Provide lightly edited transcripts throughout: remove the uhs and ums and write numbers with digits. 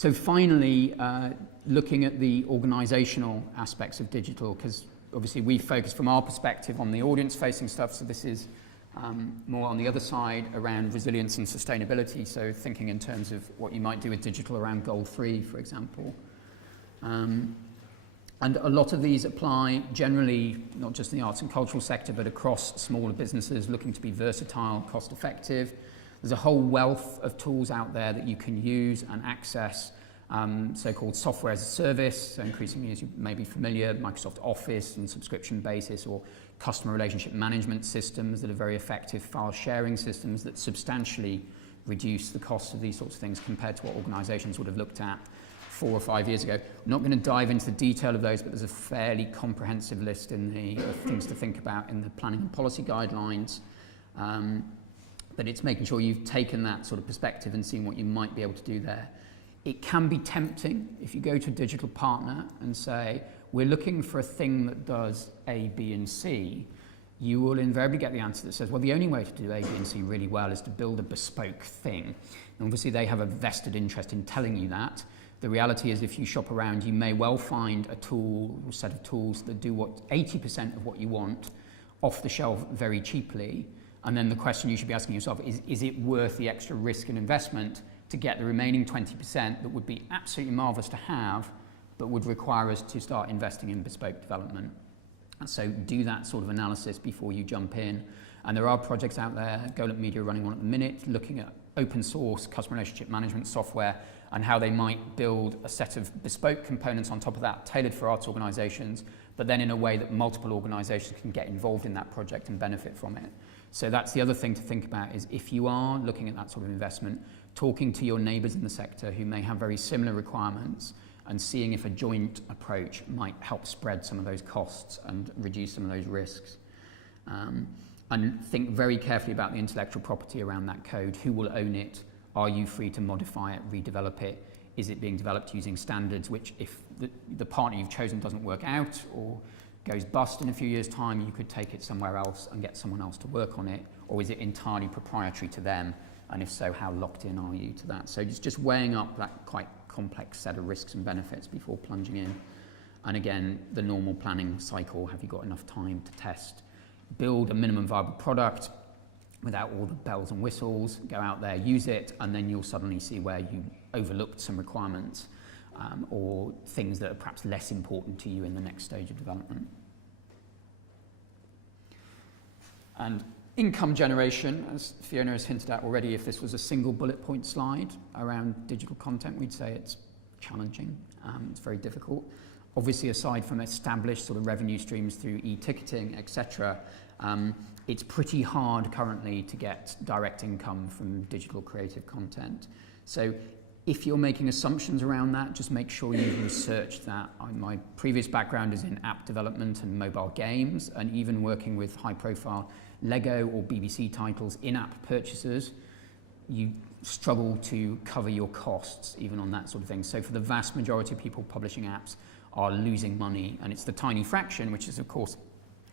So finally, looking at the organisational aspects of digital, because obviously we focus from our perspective on the audience-facing stuff, so this is more on the other side around resilience and sustainability, so thinking in terms of what you might do with digital around goal 3, for example. And a lot of these apply generally, not just in the arts and cultural sector, but across smaller businesses looking to be versatile, cost-effective. There's a whole wealth of tools out there that you can use and access, so-called software as a service, so increasingly, as you may be familiar, Microsoft Office and subscription basis, or customer relationship management systems that are very effective, file sharing systems that substantially reduce the cost of these sorts of things compared to what organisations would have looked at 4 or 5 years ago. I'm not going to dive into the detail of those, but there's a fairly comprehensive list in of things to think about in the planning and policy guidelines. But it's making sure you've taken that sort of perspective and seen what you might be able to do there. It can be tempting if you go to a digital partner and say, we're looking for a thing that does A, B, and C. You will invariably get the answer that says, well, the only way to do A, B, and C really well is to build a bespoke thing. And obviously, they have a vested interest in telling you that. The reality is, if you shop around, you may well find a tool or set of tools that do what 80% of what you want off the shelf very cheaply. And then the question you should be asking yourself is it worth the extra risk and investment to get the remaining 20% that would be absolutely marvellous to have, but would require us to start investing in bespoke development? And so do that sort of analysis before you jump in. And there are projects out there, Golub Media are running one at the minute, looking at open source customer relationship management software and how they might build a set of bespoke components on top of that, tailored for arts organisations, but then in a way that multiple organisations can get involved in that project and benefit from it. So that's the other thing to think about, is if you are looking at that sort of investment, talking to your neighbours in the sector who may have very similar requirements and seeing if a joint approach might help spread some of those costs and reduce some of those risks. And think very carefully about the intellectual property around that code. Who will own it? Are you free to modify it, redevelop it? Is it being developed using standards which, if the partner you've chosen doesn't work out or goes bust in a few years' time, you could take it somewhere else and get someone else to work on it? Or is it entirely proprietary to them? And if so, how locked in are you to that? So just weighing up that quite complex set of risks and benefits before plunging in. And again, the normal planning cycle, have you got enough time to test? Build a minimum viable product without all the bells and whistles, go out there, use it, and then you'll suddenly see where you overlooked some requirements or things that are perhaps less important to you in the next stage of development. And income generation, as Fiona has hinted at already, if this was a single bullet point slide around digital content, we'd say it's challenging, it's very difficult. Obviously, aside from established sort of revenue streams through e-ticketing, etc., it's pretty hard currently to get direct income from digital creative content. So if you're making assumptions around that, just make sure you've researched that. My previous background is in app development and mobile games, and even working with high-profile Lego or BBC titles, in-app purchases, you struggle to cover your costs even on that sort of thing. So for the vast majority of people publishing apps are losing money, and it's the tiny fraction, which is of course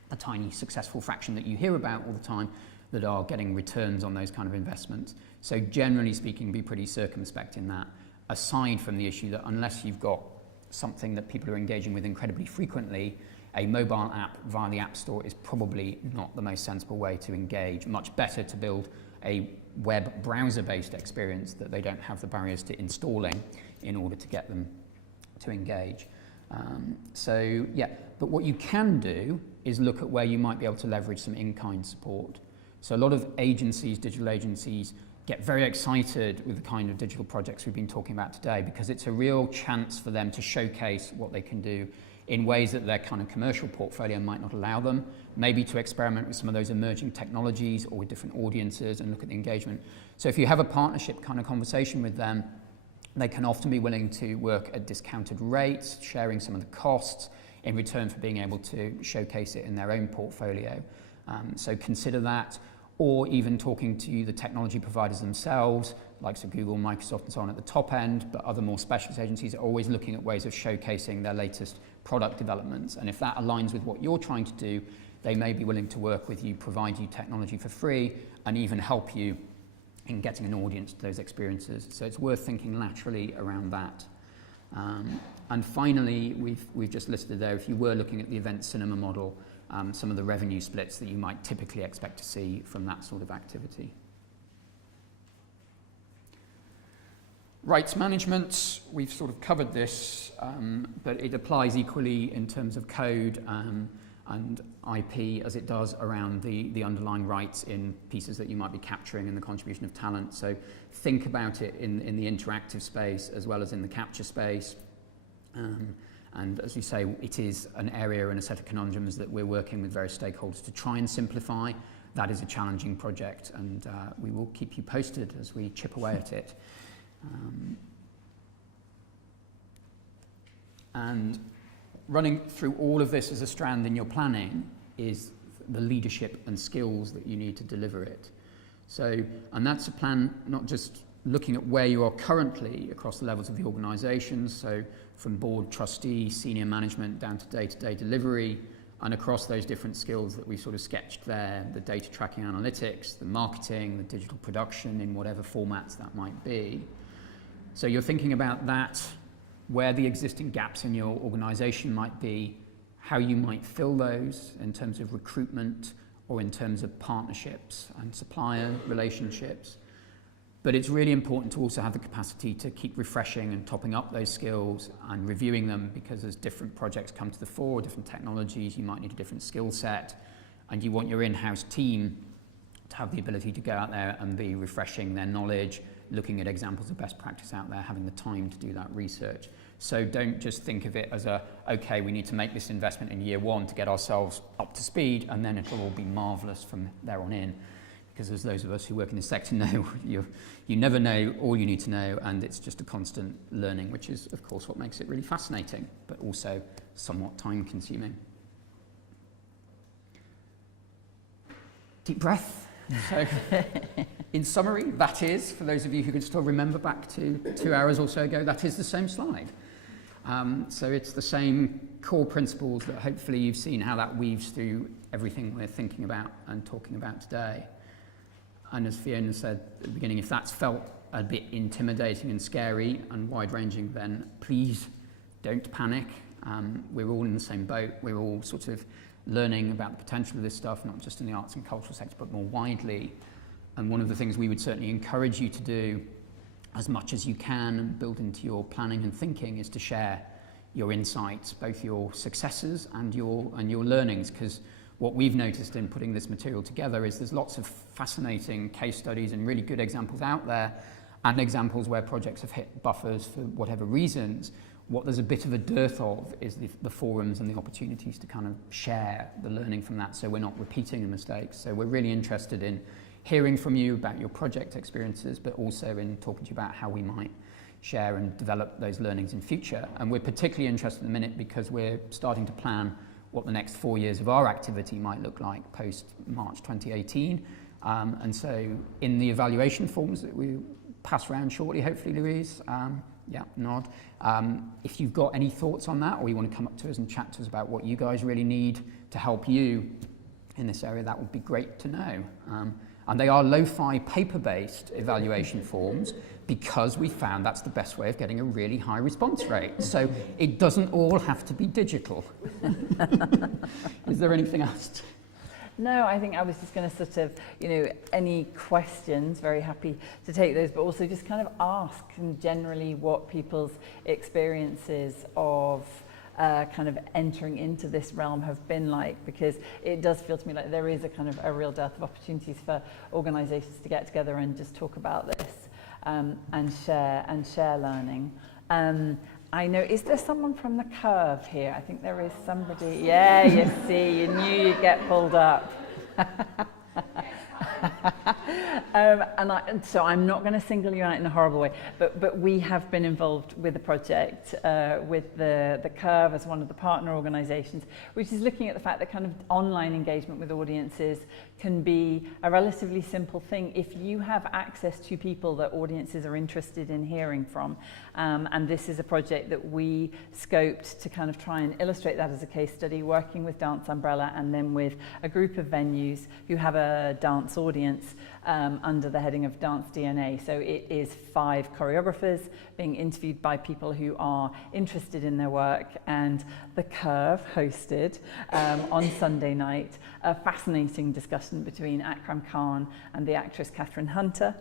a tiny successful fraction that you hear about all the time, that are getting returns on those kind of investments. So generally speaking, be pretty circumspect in that, aside from the issue that unless you've got something that people are engaging with incredibly frequently, a mobile app via the App Store is probably not the most sensible way to engage. Much better to build a web browser-based experience that they don't have the barriers to installing in order to get them to engage. But what you can do is look at where you might be able to leverage some in-kind support. So a lot of agencies, digital agencies, get very excited with the kind of digital projects we've been talking about today, because it's a real chance for them to showcase what they can do in ways that their kind of commercial portfolio might not allow them, maybe to experiment with some of those emerging technologies or with different audiences and look at the engagement. So if you have a partnership kind of conversation with them, they can often be willing to work at discounted rates, sharing some of the costs in return for being able to showcase it in their own portfolio. So consider that, or even talking to the technology providers themselves, like Google, Microsoft and so on at the top end, but other more specialist agencies are always looking at ways of showcasing their latest product developments. And if that aligns with what you're trying to do, they may be willing to work with you, provide you technology for free, and even help you in getting an audience to those experiences. So it's worth thinking laterally around that. And finally, we've just listed there, if you were looking at the event cinema model, some of the revenue splits that you might typically expect to see from that sort of activity. Rights management, we've sort of covered this, but it applies equally in terms of code and IP as it does around the underlying rights in pieces that you might be capturing and the contribution of talent. So think about it in the interactive space as well as in the capture space. And as you say, it is an area and a set of conundrums that we're working with various stakeholders to try and simplify. That is a challenging project, and we will keep you posted as we chip away at it. And running through all of this as a strand in your planning is the leadership and skills that you need to deliver it. So, and that's a plan not just looking at where you are currently across the levels of the organisation, so from board, trustee, senior management down to day-to-day delivery, and across those different skills that we sort of sketched there, the data tracking analytics, the marketing, the digital production in whatever formats that might be. So you're thinking about that, where the existing gaps in your organisation might be, how you might fill those in terms of recruitment or in terms of partnerships and supplier relationships. But it's really important to also have the capacity to keep refreshing and topping up those skills and reviewing them, because as different projects come to the fore, different technologies, you might need a different skill set, and you want your in-house team to have the ability to go out there and be refreshing their knowledge, looking at examples of best practice out there, having the time to do that research. So don't just think of it as okay, we need to make this investment in year one to get ourselves up to speed, and then it'll all be marvellous from there on in. Because as those of us who work in this sector know, you never know all you need to know, and it's just a constant learning, which is, of course, what makes it really fascinating, but also somewhat time-consuming. Deep breath. So, in summary, that is, for those of you who can still remember back to 2 hours or so ago, that is the same slide. So it's the same core principles that hopefully you've seen how that weaves through everything we're thinking about and talking about today. And as Fiona said at the beginning, if that's felt a bit intimidating and scary and wide-ranging, then please don't panic. We're all in the same boat. We're all sort of learning about the potential of this stuff, not just in the arts and cultural sector, but more widely. And one of the things we would certainly encourage you to do as much as you can and build into your planning and thinking is to share your insights, both your successes and your learnings, because what we've noticed in putting this material together is there's lots of fascinating case studies and really good examples out there, and examples where projects have hit buffers for whatever reasons. What there's a bit of a dearth of is the forums and the opportunities to kind of share the learning from that, so we're not repeating the mistakes. So we're really interested in hearing from you about your project experiences, but also in talking to you about how we might share and develop those learnings in future. And we're particularly interested in a minute because we're starting to plan what the next 4 years of our activity might look like post March 2018. And so in the evaluation forms that we pass around shortly, hopefully, Louise, yeah, nod. If you've got any thoughts on that, or you want to come up to us and chat to us about what you guys really need to help you in this area, that would be great to know. And they are lo-fi paper-based evaluation forms because we found that's the best way of getting a really high response rate. So it doesn't all have to be digital. Is there anything else? No, I think I was just going to sort of, any questions, very happy to take those, but also just kind of ask generally what people's experiences of kind of entering into this realm have been like, because it does feel to me like there is a kind of a real dearth of opportunities for organisations to get together and just talk about this and share learning. I know, is there someone from the Curve here? I think there is somebody. Yeah, you see, you knew you'd get pulled up. So I'm not going to single you out in a horrible way, but we have been involved with the project with the Curve as one of the partner organisations, which is looking at the fact that kind of online engagement with audiences can be a relatively simple thing if you have access to people that audiences are interested in hearing from. And this is a project that we scoped to kind of try and illustrate that as a case study, working with Dance Umbrella and then with a group of venues who have a dance audience audience under the heading of Dance DNA. So it is 5 choreographers being interviewed by people who are interested in their work, and The Curve hosted on Sunday night a fascinating discussion between Akram Khan and the actress Catherine Hunter,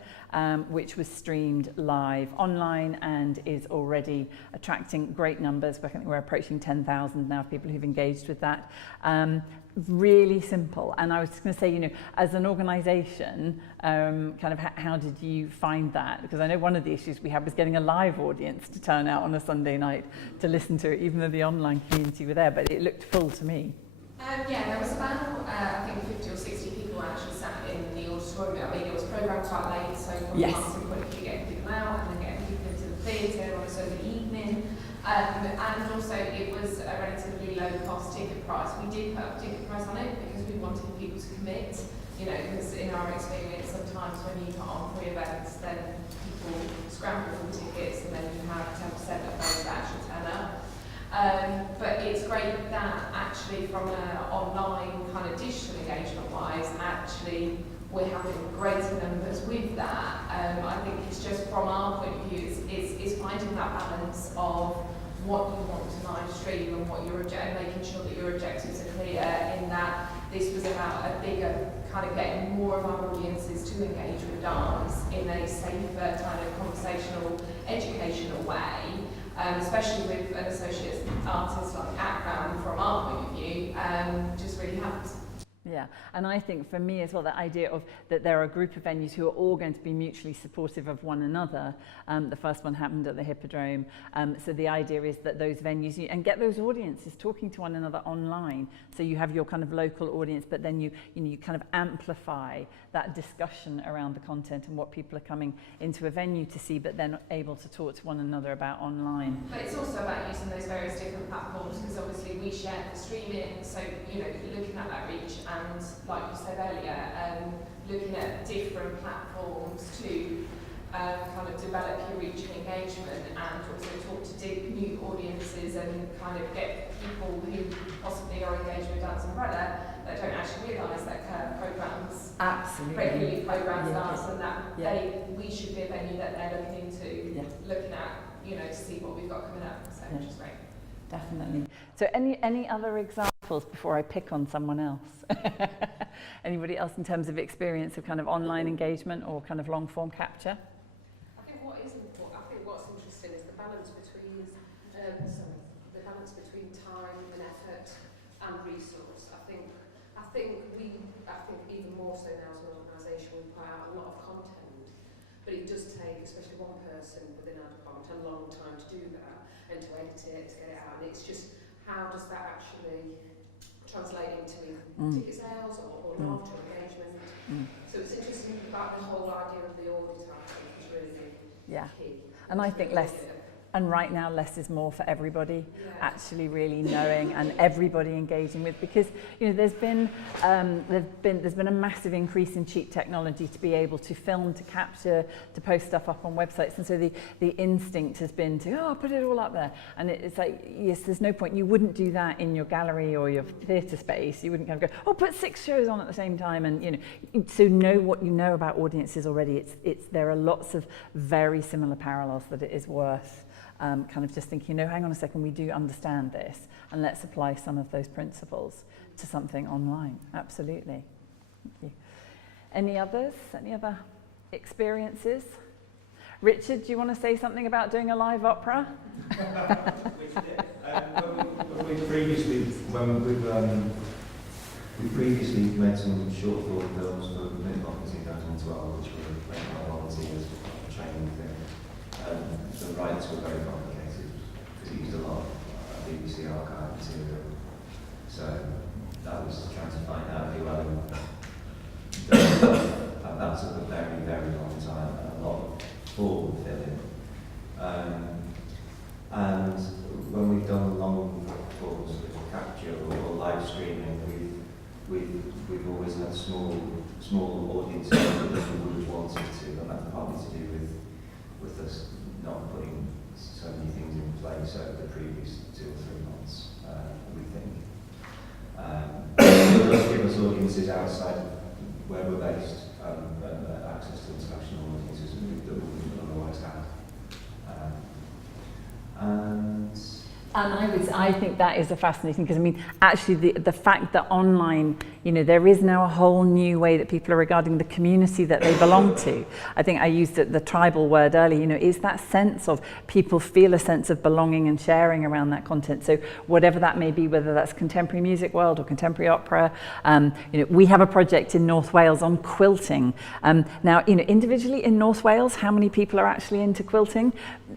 which was streamed live online and is already attracting great numbers. I think we're approaching 10,000 now of people who've engaged with that. Really simple. And I was just going to say, you know, as an organisation, kind of how did you find that? Because I know one of the issues we had was getting a live audience to turn out on a Sunday night to listen to it, even though the online community were there, but it looked full to me. Yeah, there was about, I think 50 or 60 people actually sat in the auditorium. I mean, it was programmed quite late, so from yes. a marketing point of view, getting people out and then getting people into the theatre on a Sunday evening. And also it was a relatively low cost ticket price. We did put a ticket price on it because we wanted people to commit, you know, because in our experience sometimes when you put on free events then people scramble for tickets and then you have 10% of those that actually turn up. But it's great that actually from an online kind of digital engagement wise, actually we're having greater numbers with that. I think it's just from our point of view, it's finding that balance of what you want to live stream and what your making sure that your objectives are clear, in that this was about a bigger kind of getting more of our audiences to engage with dance in a safer kind of conversational, educational way, especially with an associate artist like Akram from our point of view, just really helped. Yeah, and I think for me as well, the idea of that there are a group of venues who are all going to be mutually supportive of one another. The first one happened at the Hippodrome. So the idea is that those venues, and get those audiences talking to one another online. So you have your kind of local audience, but then you kind of amplify that discussion around the content and what people are coming into a venue to see, but then able to talk to one another about online. But it's also about using those various different platforms, because obviously we share the streaming, so you know, looking at that reach and, like you said earlier, looking at different platforms to kind of develop your reach and engagement, and also talk to new audiences and kind of get people who possibly are engaged with Dance Umbrella that don't actually realise that Curve programmes regularly programmes dance, and that we should be a venue that they're looking into, looking at, you know, to see what we've got coming up, so which is great. Definitely. So any other examples before I pick on someone else? Anybody else in terms of experience of kind of online engagement or kind of long form capture? I think what is important, I think what's interesting is the balance between time and effort and resource. I think even more so now as an organisation, we put out a lot of content, but it does take, especially one person within our department, a long time to do that and to edit it, to get it out. And it's just, how does that actually translate into ticket sales or launch or engagement? So it's interesting about the whole idea of the audit, I think, is really key. And I think right now less is more for everybody, actually really knowing and everybody engaging with, because you know there's been a massive increase in cheap technology to be able to film, to capture, to post stuff up on websites, and so the instinct has been to put it all up there, and it's like, yes, there's no point, you wouldn't do that in your gallery or your theatre space, you wouldn't kind of go, put 6 shows on at the same time, and you know, so know what you know about audiences already. There are lots of very similar parallels that it is worth kind of just thinking, hang on a second, we do understand this, and let's apply some of those principles to something online. Absolutely. Thank you. Any others? Any other experiences? Richard, do you want to say something about doing a live opera? We previously made some short form films for mid-marketing down in 12, which were made by volunteers, training thing. The rights were very complicated because it used a lot of BBC archive material. So that was trying to find out who owned and that took a very, very long time and a lot of form filling. And when we've done long forms of capture or live streaming, we've always had small audiences that we would have wanted to, and that's partly to do with us not putting so many things in place over the previous 2 or 3 months, we think. It does give us audiences outside where we're based, access to international audiences that we wouldn't otherwise have. And I think that is a fascinating, because I mean, actually the fact that online, you know, there is now a whole new way that people are regarding the community that they belong to. I think I used the tribal word earlier, you know, is that sense of people feel a sense of belonging and sharing around that content. So whatever that may be, whether that's contemporary music world or contemporary opera, you know, we have a project in North Wales on quilting. Now, you know, individually in North Wales, how many people are actually into quilting?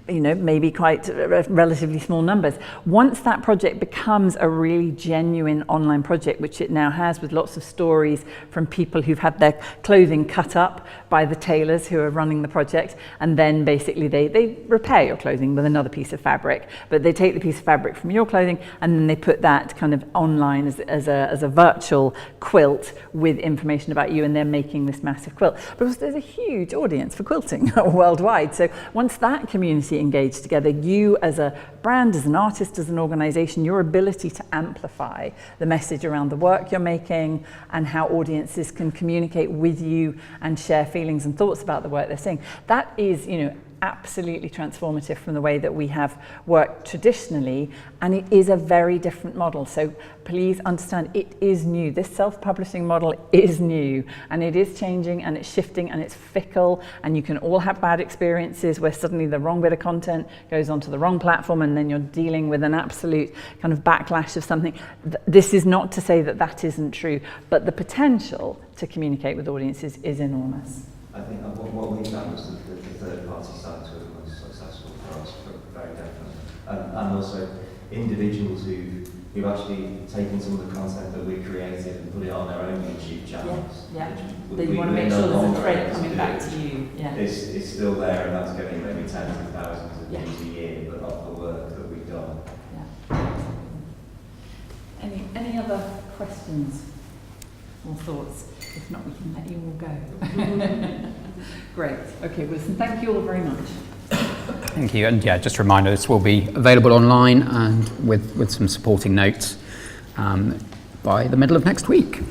You know, maybe quite relatively small numbers. Once that project becomes a really genuine online project, which it now has, with lots of stories from people who've had their clothing cut up by the tailors who are running the project, and then basically they repair your clothing with another piece of fabric, but they take the piece of fabric from your clothing and then they put that kind of online as a virtual quilt with information about you, and they're making this massive quilt. Because there's a huge audience for quilting worldwide. So once that community engaged together, you as a brand, as an artist, as an organisation, your ability to amplify the message around the work you're making and how audiences can communicate with you and share feelings and thoughts about the work they're seeing, that is, you know, absolutely transformative from the way that we have worked traditionally, and it is a very different model. So please understand, it is new. This self-publishing model is new, and it is changing, and it's shifting, and it's fickle, and you can all have bad experiences where suddenly the wrong bit of content goes onto the wrong platform, and then you're dealing with an absolute kind of backlash of something. This is not to say that that isn't true, but the potential to communicate with audiences is enormous. I think what we found was that the third-party sites were the most successful for us, very definitely. And also individuals who've actually taken some of the content that we created and put it on their own YouTube channels. Yeah. They want to make sure there's a thread coming back to you. Yeah. It's still there, and that's getting maybe tens of thousands of views a year, but of the work that we've done. Yeah. Any other questions or thoughts? If not, we can let you all go. Great. Okay, Wilson, thank you all very much. Thank you. And yeah, just a reminder, this will be available online and with some supporting notes by the middle of next week.